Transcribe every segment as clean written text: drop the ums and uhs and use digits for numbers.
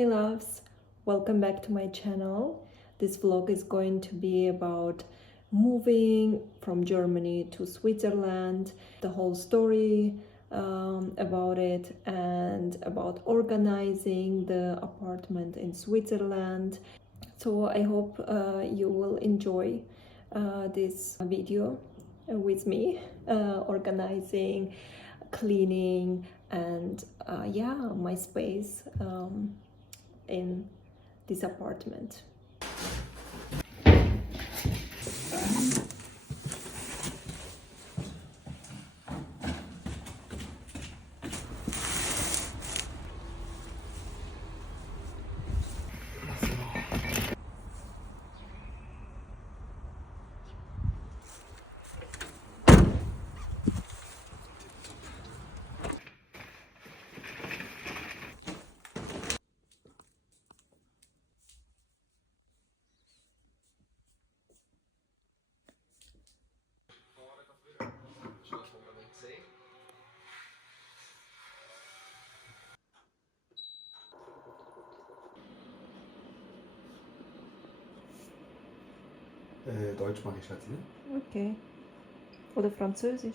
Hey loves, welcome back to my channel. This vlog is going to be about moving from Germany to Switzerland, the whole story about it, and about organizing the apartment in Switzerland. So I hope you will enjoy this video with me, organizing, cleaning, and yeah, my space in this apartment. Deutsch mache ich, Schatzi. Okay. Oder Französisch.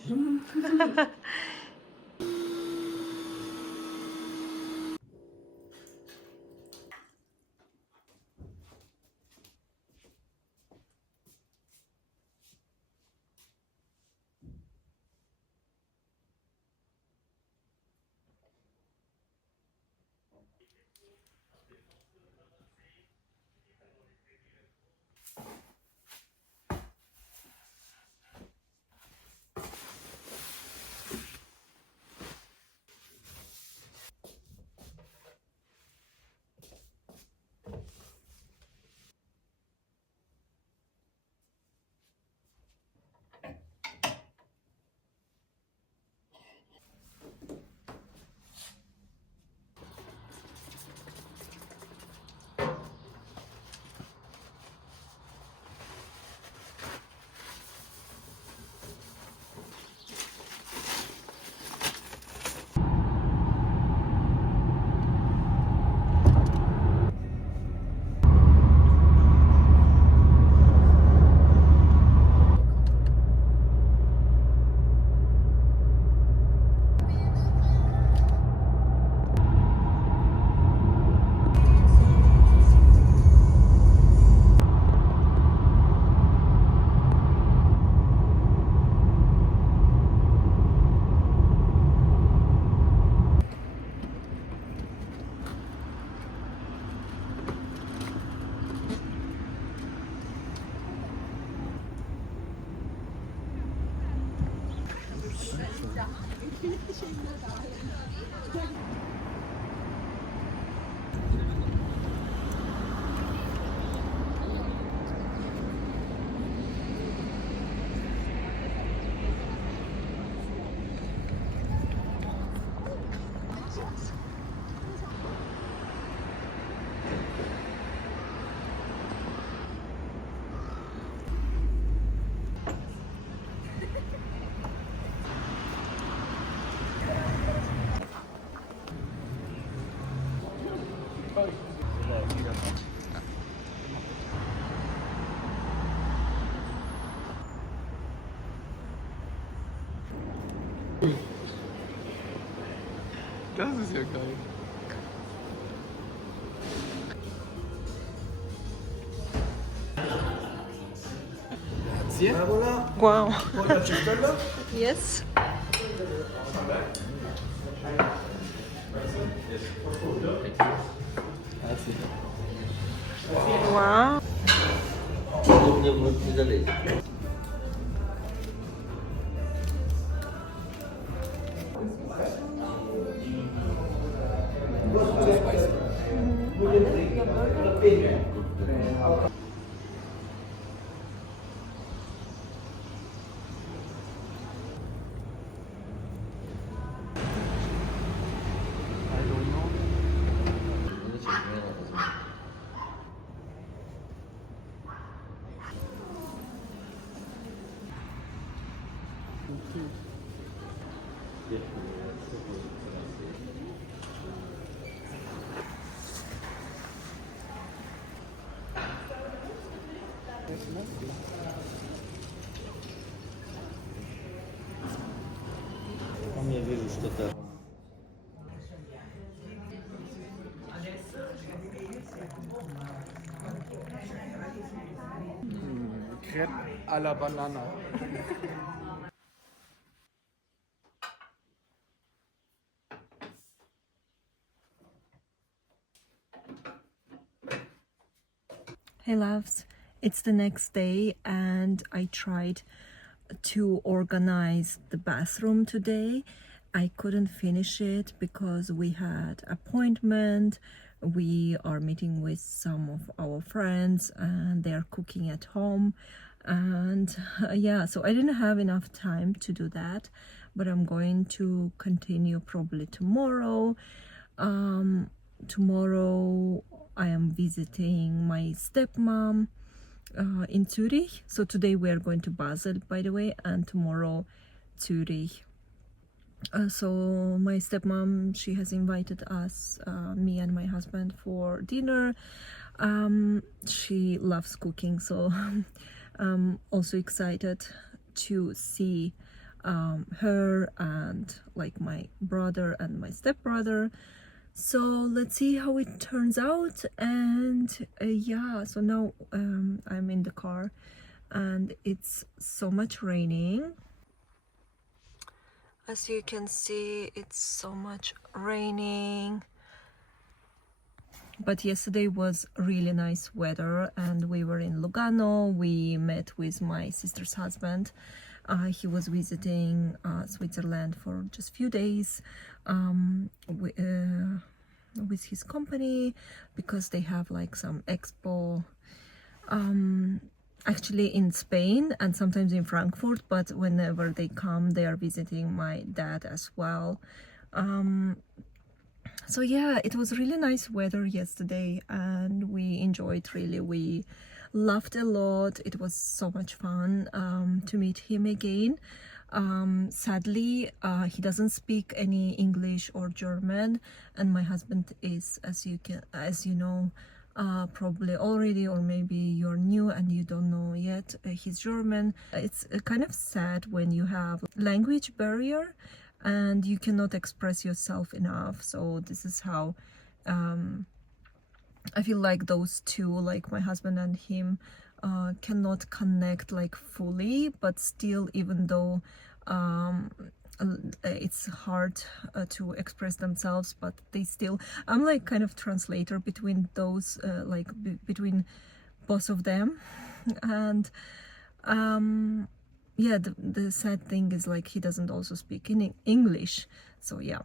Das ist ja geil. Grazie. Wow. Ora cisterna? Yes. Wow. Там я вижу что-то. Crêpe à la banana. Hey loves, it's the next day and I tried to organize the bathroom today. I couldn't finish it because we had appointment. We are meeting with some of our friends and they are cooking at home, and yeah, so I didn't have enough time to do that, but I'm going to continue probably tomorrow. Tomorrow I am visiting my stepmom in Zurich. So today we are going to Basel, by the way, and tomorrow Zurich. So my stepmom, she has invited us, me and my husband, for dinner. She loves cooking, so I'm also excited to see her and like my brother and my stepbrother. So let's see how it turns out. And yeah, so now I'm in the car and it's so much raining. As you can see, it's so much raining. But yesterday was really nice weather and we were in Lugano. We met with my sister's husband. He was visiting Switzerland for just a few days with his company because they have like some expo actually in Spain and sometimes in Frankfurt, but whenever they come they are visiting my dad as well. So yeah, it was really nice weather yesterday and we enjoyed, really, we laughed a lot. It was so much fun to meet him again. Sadly, he doesn't speak any English or German, and my husband is, as you know, probably already, or maybe you're new and you don't know yet, he's German. It's kind of sad when you have language barrier and you cannot express yourself enough. So this is how I feel like those two, like my husband and him, cannot connect like fully, but still, even though it's hard to express themselves, but they still, I'm like kind of translator between those, like between both of them. And yeah, the sad thing is like he doesn't also speak in English, so yeah.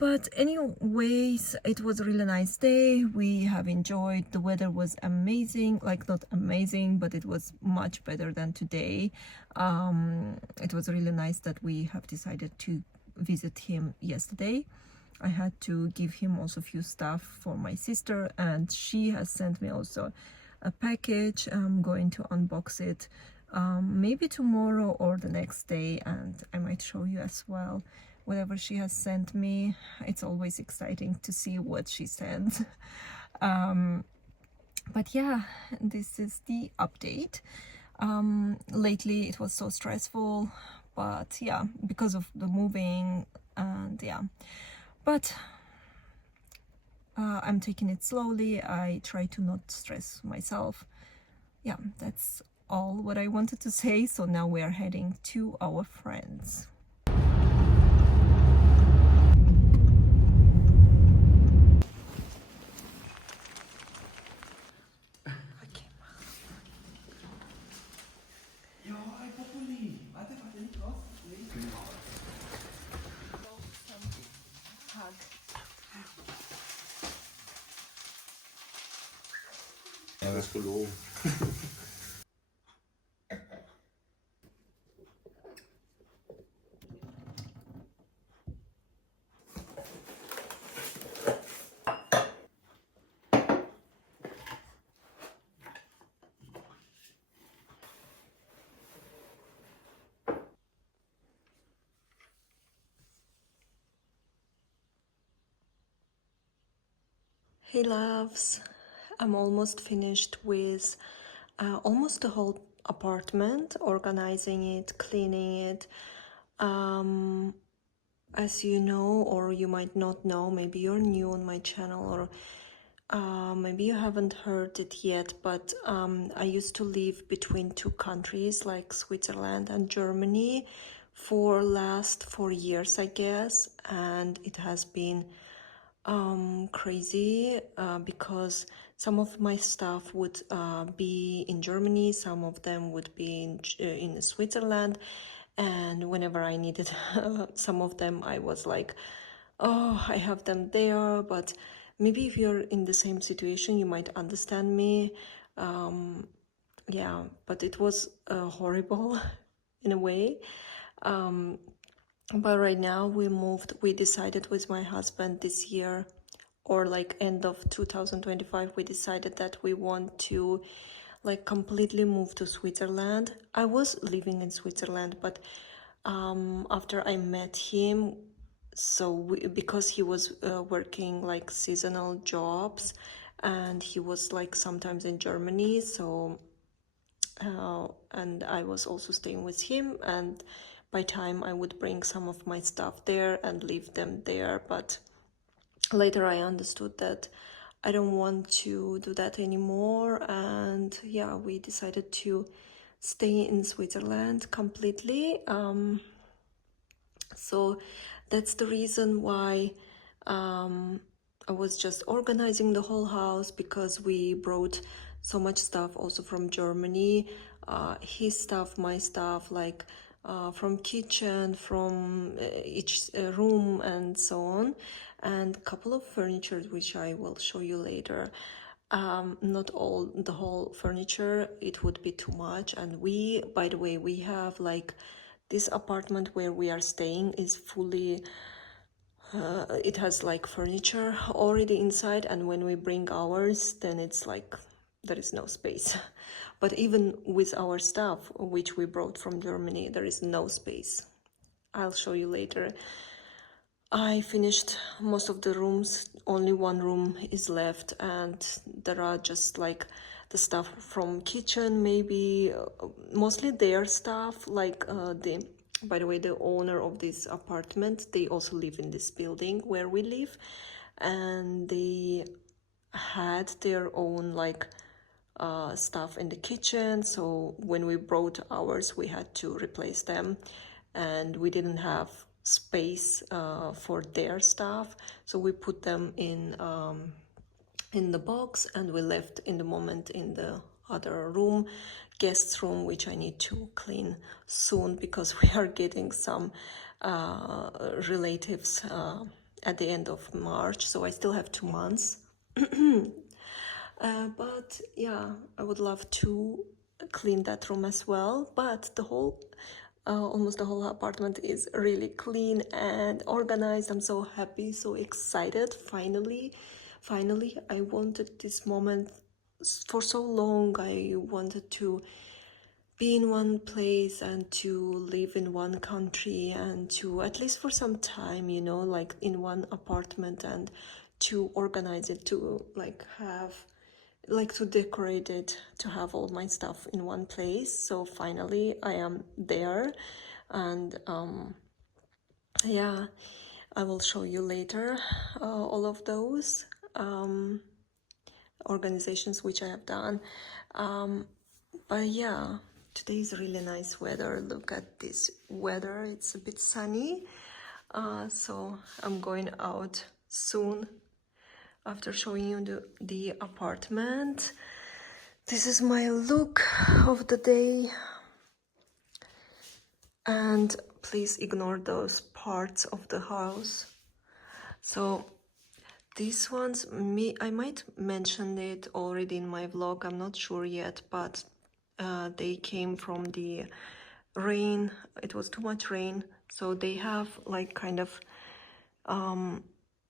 But anyways, it was a really nice day. We have enjoyed, the weather was amazing, like not amazing, but it was much better than today. It was really nice that we have decided to visit him yesterday. I had to give him also a few stuff for my sister, and she has sent me also a package. I'm going to unbox it maybe tomorrow or the next day, and I might show you as well whatever she has sent me. It's always exciting to see what she sends. But yeah, this is the update. Lately it was so stressful, but yeah, because of the moving, and yeah, but I'm taking it slowly. I try to not stress myself. Yeah, that's all what I wanted to say. So now we are heading to our friends. Ja, ein Populi. Warte, nicht raus. Ja, das ist gelogen. Hey loves, I'm almost finished with almost the whole apartment, organizing it, cleaning it. As you know, or you might not know, maybe you're new on my channel, or maybe you haven't heard it yet, but I used to live between two countries like Switzerland and Germany for last 4 years, I guess, and it has been crazy because some of my stuff would be in Germany, some of them would be in Switzerland, and whenever I needed some of them, I was like, oh, I have them there. But maybe if you're in the same situation, you might understand me. Yeah, but it was horrible in a way. But right now we decided with my husband this year, or like end of 2025, we decided that we want to like completely move to Switzerland. I was living in Switzerland, but after I met him, because he was working like seasonal jobs, and he was like sometimes in Germany, so and I was also staying with him, and by time I would bring some of my stuff there and leave them there. But later I understood that I don't want to do that anymore, and yeah, we decided to stay in Switzerland completely. So that's the reason why I was just organizing the whole house, because we brought so much stuff also from Germany, his stuff, my stuff, like from kitchen, from each room and so on, and a couple of furniture which I will show you later. Not all the whole furniture, it would be too much. And we, by the way, we have like this apartment where we are staying is fully it has like furniture already inside, and when we bring ours, then it's like there is no space. But even with our stuff which we brought from Germany, there is no space. I'll show you later. I finished most of the rooms, only one room is left, and there are just like the stuff from kitchen, maybe mostly their stuff, like by the way, the owner of this apartment, they also live in this building where we live, and they had their own like stuff in the kitchen, so when we brought ours we had to replace them, and we didn't have space for their stuff, so we put them in the box, and we left in the moment in the other room, guest room, which I need to clean soon because we are getting some relatives at the end of March, so I still have 2 months. But yeah, I would love to clean that room as well. But the whole almost the whole apartment is really clean and organized. I'm so happy, so excited. Finally, I wanted this moment for so long. I wanted to be in one place and to live in one country, and to, at least for some time, you know, like in one apartment, and to organize it, to like have, like to decorate it, to have all my stuff in one place. So finally I am there, and yeah, I will show you later all of those organizations which I have done. But yeah, today is really nice weather. Look at this weather, it's a bit sunny, so I'm going out soon after showing you the apartment. This is my look of the day, and please ignore those parts of the house. So these ones, I might mention it already in my vlog, I'm not sure yet, but they came from the rain. It was too much rain, so they have like kind of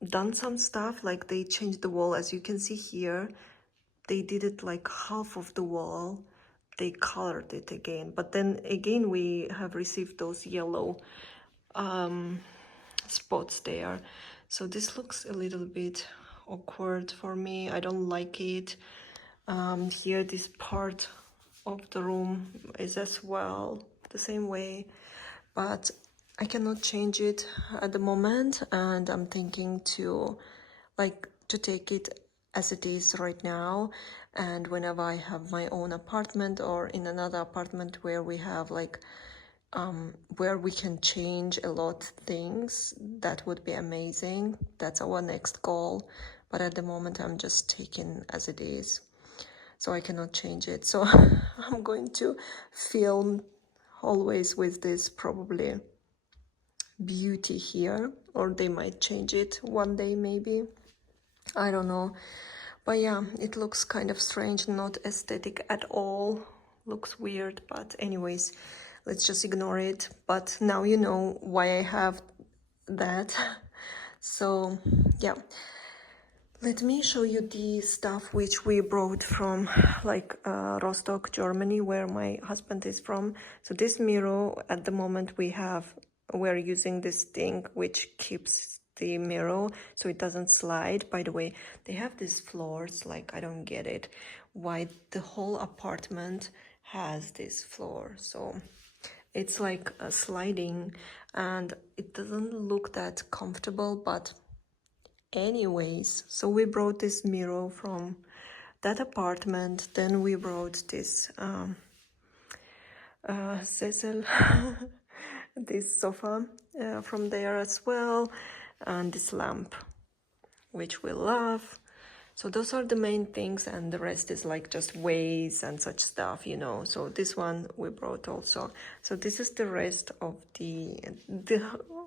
done some stuff, like they changed the wall. As you can see here, they did it like half of the wall, they colored it again, but then again we have received those yellow spots there, so this looks a little bit awkward for me. I don't like it. Here, this part of the room is as well the same way, but I cannot change it at the moment, and I'm thinking to take it as it is right now, and whenever I have my own apartment or in another apartment where we have where we can change a lot things, that would be amazing. That's our next goal, but at the moment I'm just taking as it is, so I cannot change it. So I'm going to film always with this probably beauty here, or they might change it one day maybe, I don't know. But yeah, it looks kind of strange, not aesthetic at all, looks weird, but anyways, let's just ignore it. But now you know why I have that. So yeah, let me show you the stuff which we brought from Rostock, Germany, where my husband is from. So this mirror, at the moment we're using this thing which keeps the mirror so it doesn't slide. By the way, they have these floors, like I don't get it, why the whole apartment has this floor. So it's like a sliding and it doesn't look that comfortable, but anyways, so we brought this mirror from that apartment. Then we brought this Cecil, this sofa from there as well, and this lamp, which we love. So those are the main things, and the rest is like just ways and such stuff, you know. So this one we brought also. So this is the rest of the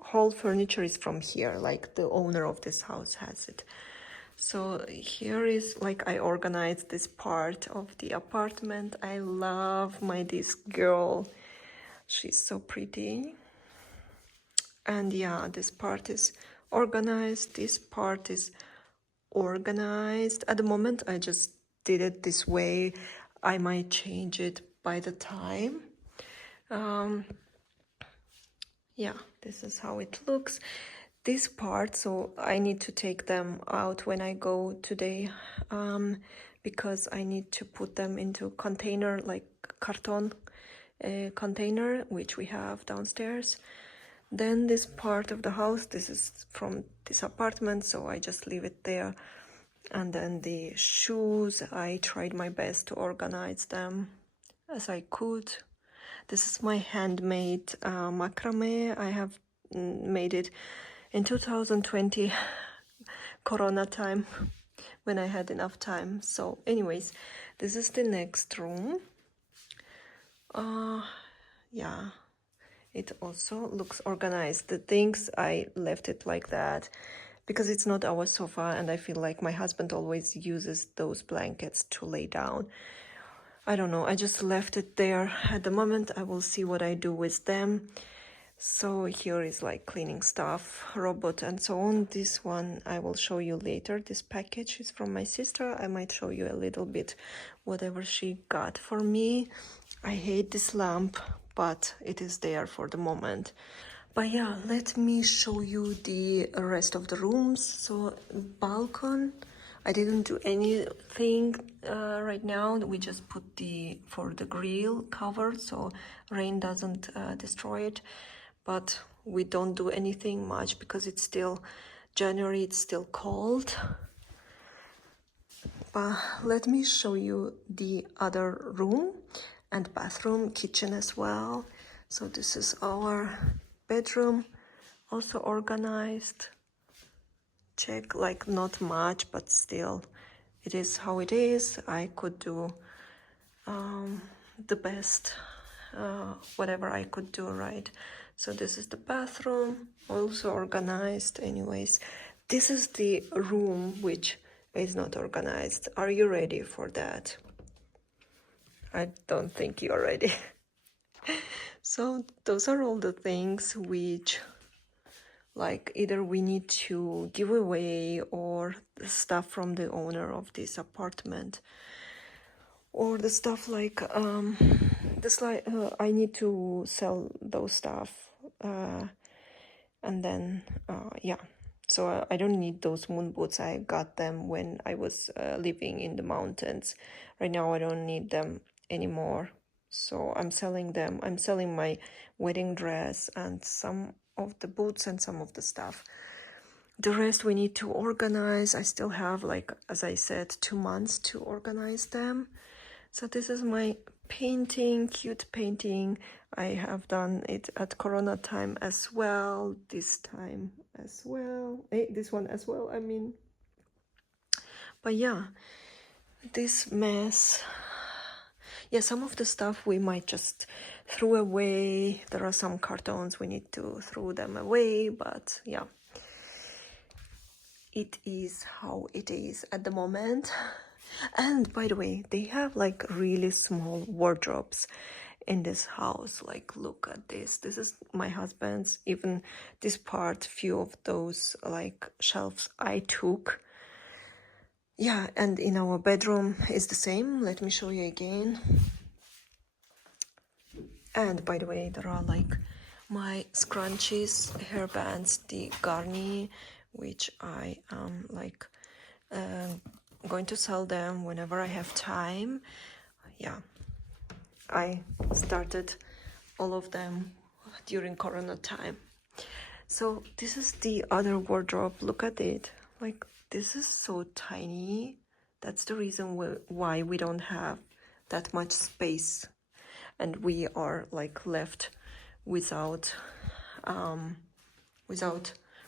whole furniture is from here, like the owner of this house has it. So here is like I organized this part of the apartment. I love this girl. She's so pretty. And yeah, this part is organized. This part is organized. At the moment, I just did it this way. I might change it by the time. Yeah, this is how it looks. This part, so I need to take them out when I go today, because I need to put them into container, like carton container, which we have downstairs. Then this part of the house, this is from this apartment, so I just leave it there. And then the shoes, I tried my best to organize them as I could. This is my handmade macrame. I have made it in 2020 Corona time, when I had enough time. So anyways, this is the next room. Yeah, it also looks organized. The things, I left it like that because it's not our sofa, and I feel like my husband always uses those blankets to lay down. I don't know, I just left it there. At the moment, I will see what I do with them. So here is like cleaning stuff, robot and so on. This one I will show you later. This package is from my sister. I might show you a little bit whatever she got for me. I hate this lamp, but it is there for the moment. But yeah, let me show you the rest of the rooms. So balcony, I didn't do anything right now. We just put for the grill cover so rain doesn't destroy it. But we don't do anything much because it's still January, it's still cold. But let me show you the other room and bathroom, kitchen as well. So this is our bedroom, also organized. Check, like not much, but still it is how it is. I could do the best, whatever I could do, right? So this is the bathroom, also organized. Anyways, this is the room which is not organized. Are you ready for that? I don't think you're ready. So those are all the things which, like, either we need to give away, or the stuff from the owner of this apartment, or the stuff like I need to sell those stuff, and then yeah, so I don't need those moon boots. I got them when I was living in the mountains. Right now I don't need them anymore. So I'm selling them. I'm selling my wedding dress and some of the boots and some of the stuff. The rest we need to organize. I still have, like, as I said, 2 months to organize them. So this is my painting, cute painting. I have done it at Corona time as well, this time as well. This one as well, I mean. But yeah, this mess. Yeah, some of the stuff we might just throw away. There are some cartons we need to throw them away, but yeah. It is how it is at the moment. And by the way, they have like really small wardrobes in this house. Like, look at this. This is my husband's. Even this part, few of those like shelves I took. Yeah, and in our bedroom is the same. Let me show you again. And by the way, there are like my scrunchies, hairbands, the Garni, which I am like going to sell them whenever I have time. Yeah, I started all of them during Corona time. So this is the other wardrobe. Look at it. Like, this is so tiny. That's the reason why we don't have that much space, and we are like left without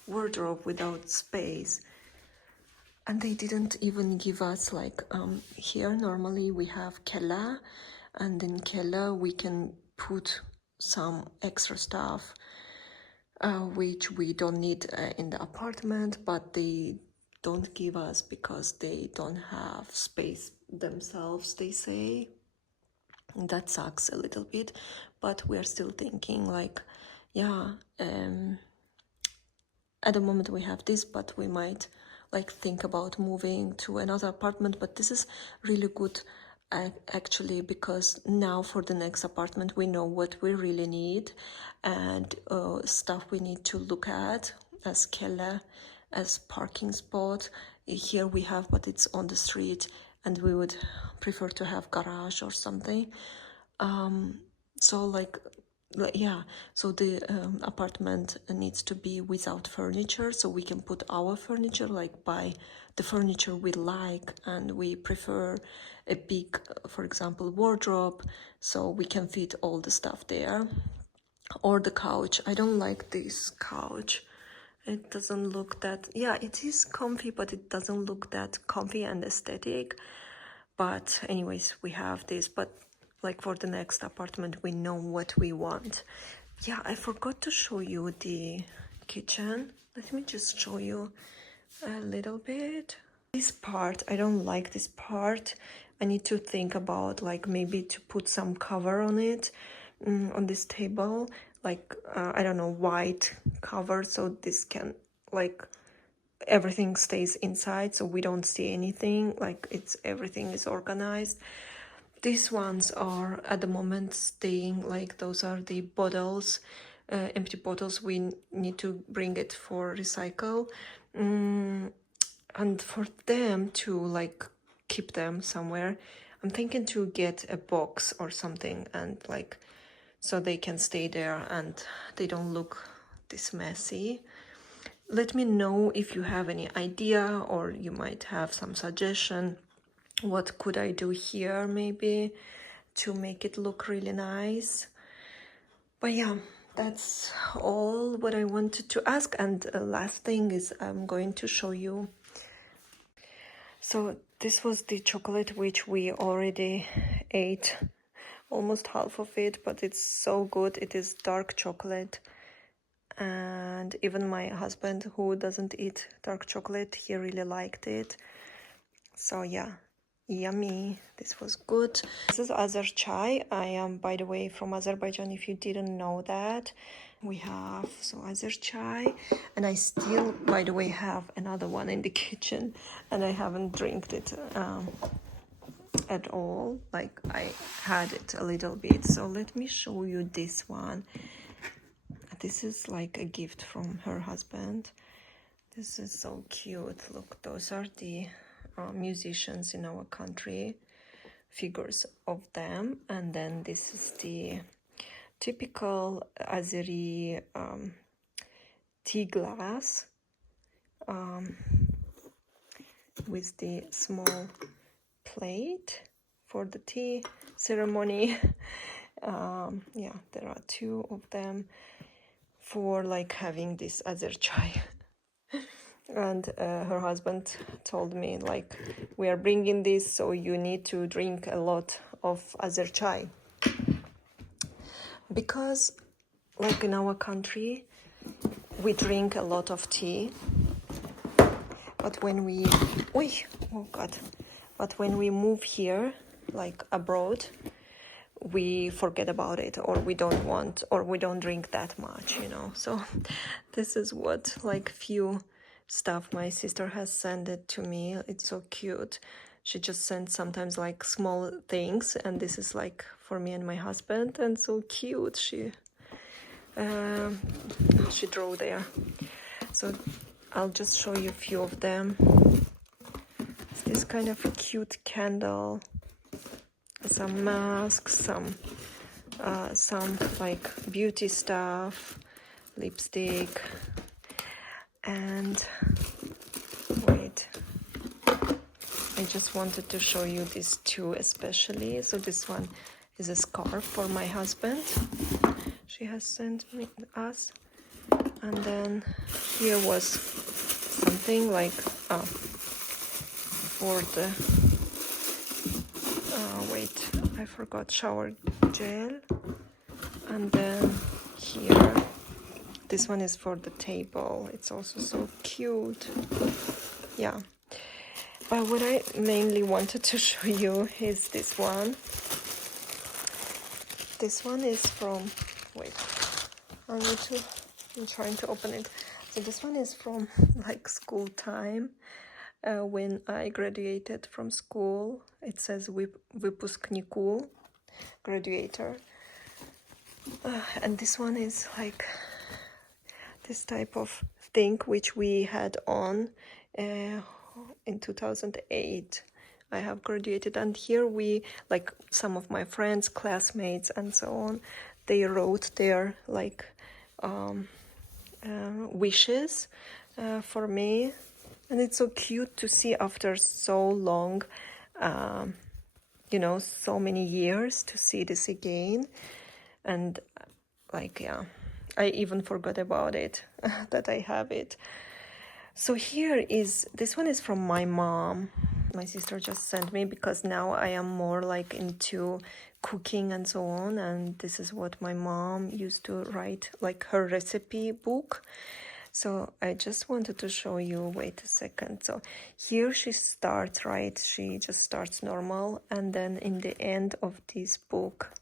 wardrobe, without space. And they didn't even give us like here normally we have kella, and in kella we can put some extra stuff which we don't need in the apartment, but they don't give us because they don't have space themselves, they say. That sucks a little bit, but we're still thinking like, yeah, at the moment we have this, but we might like think about moving to another apartment. But this is really good actually, because now for the next apartment we know what we really need, and stuff we need to look at as kelle, as parking spot. Here we have, but it's on the street, and we would prefer to have garage or something. So like yeah, so the apartment needs to be without furniture, so we can put our furniture, like buy the furniture we like, and we prefer a big, for example, wardrobe, so we can fit all the stuff there. Or the couch. I don't like this couch. It doesn't look that, yeah, it is comfy, but it doesn't look that comfy and aesthetic. But anyways, we have this. But like for the next apartment, we know what we want. Yeah, I forgot to show you the kitchen. Let me just show you a little bit. This part, I don't like this part. I need to think about like maybe to put some cover on it, on this table, like I don't know, white cover, so this can like everything stays inside, so we don't see anything, like everything is organized. These ones are at the moment staying, like those are the bottles, empty bottles. We need to bring it for recycle, and for them to like keep them somewhere, I'm thinking to get a box or something, and like so they can stay there and they don't look this messy. Let me know if you have any idea, or you might have some suggestion. What could I do here maybe to make it look really nice? But yeah, that's all what I wanted to ask. And last thing is I'm going to show you. So this was the chocolate which we already ate, almost half of it, but it's so good. It is dark chocolate, and even my husband, who doesn't eat dark chocolate, he really liked it. So yeah, yummy. This was good. This is Azer chai. I am, by the way, from Azerbaijan, if you didn't know that. We have so Azer chai, and I still, by the way, have another one in the kitchen, and I haven't drank it at all. Like, I had it a little bit. So let me show you this one. This is like a gift from her husband. This is so cute. Look, those are the musicians in our country. figures of them. And then this is the typical Azeri tea glass with the small plate for the tea ceremony. Yeah, there are two of them for like having this Azer chai. And her husband told me, like, we are bringing this, so you need to drink a lot of Azer chai. Because, like in our country, we drink a lot of tea. But when we, but when we move here, like abroad, we forget about it, or we don't want, or we don't drink that much, you know. So this is what, like, few stuff my sister has sent it to me. It's so cute. She just sends sometimes like small things, and this is like for me and my husband, and so cute. She drew there. So I'll just show you a few of them. It's this kind of a cute candle, some masks, some like beauty stuff, lipstick, and wait, I just wanted to show you these two especially. So this one is a scarf for my husband. She has sent us. And then here was something like for the wait, I forgot, shower gel. And then here, this one is for the table. It's also so cute. Yeah. But what I mainly wanted to show you is this one. This one is from, wait, I'm trying to open it. So this one is from like school time, when I graduated from school. It says выпускнику, graduator. And this one is like this type of thing which we had on in 2008. I have graduated, and here we, like, some of my friends, classmates, and so on, they wrote their like wishes for me, and it's so cute to see after so long, you know, so many years, to see this again. And like, yeah, I even forgot about it that I have it. So here is, this one is from my mom. My sister just sent me, because now I am more like into cooking and so on, and this is what my mom used to write, like her recipe book. So I just wanted to show you, wait a second. So here she starts, right? She just starts normal, and then in the end of this book,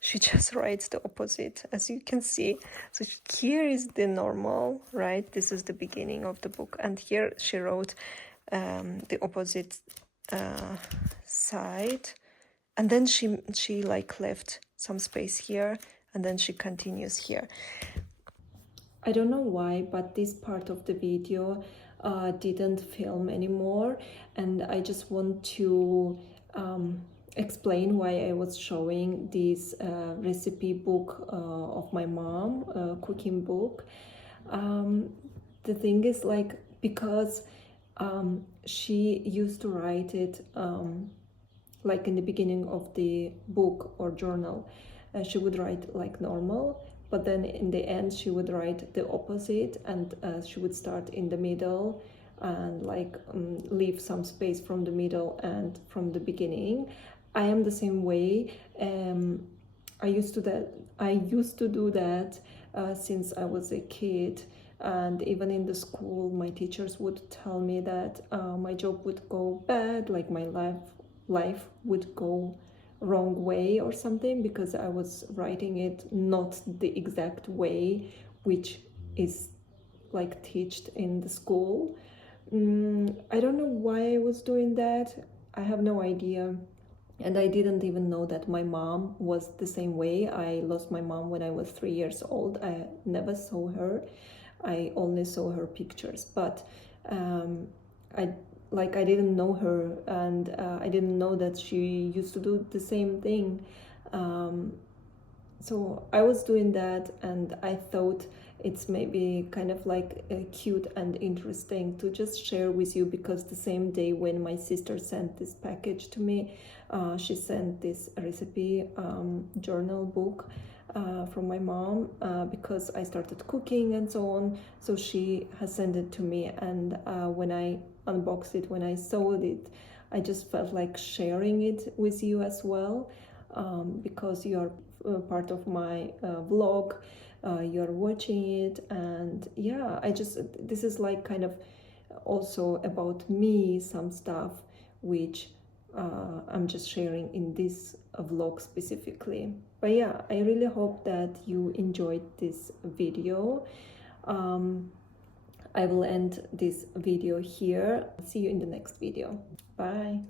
she just writes the opposite, as you can see. So here is the normal, right? This is the beginning of the book. And here she wrote the opposite side. And then she like left some space here, and then she continues here. I don't know why, but this part of the video didn't film anymore. And I just want to explain why I was showing this recipe book of my mom, cooking book. The thing is, like, because she used to write it like in the beginning of the book or journal, she would write like normal, but then in the end she would write the opposite, and she would start in the middle and like leave some space from the middle and from the beginning. I am the same way. I used to do that since I was a kid, and even in the school my teachers would tell me that my job would go bad, like my life would go wrong way or something, because I was writing it not the exact way which is like taught in the school. I don't know why I was doing that. I have no idea. And I didn't even know that my mom was the same way. I lost my mom when I was 3 years old. I never saw her. I only saw her pictures. But like I didn't know her, and I didn't know that she used to do the same thing. So I was doing that, and I thought it's maybe kind of like cute and interesting to just share with you, because the same day when my sister sent this package to me, she sent this recipe journal book from my mom, because I started cooking and so on. So she has sent it to me, and when I unboxed it, when I saw it, I just felt like sharing it with you as well, because you are part of my vlog, you're watching it, and yeah, this is like kind of also about me, some stuff which I'm just sharing in this vlog specifically. But yeah, I really hope that you enjoyed this video. I will end this video here. See you in the next video. Bye.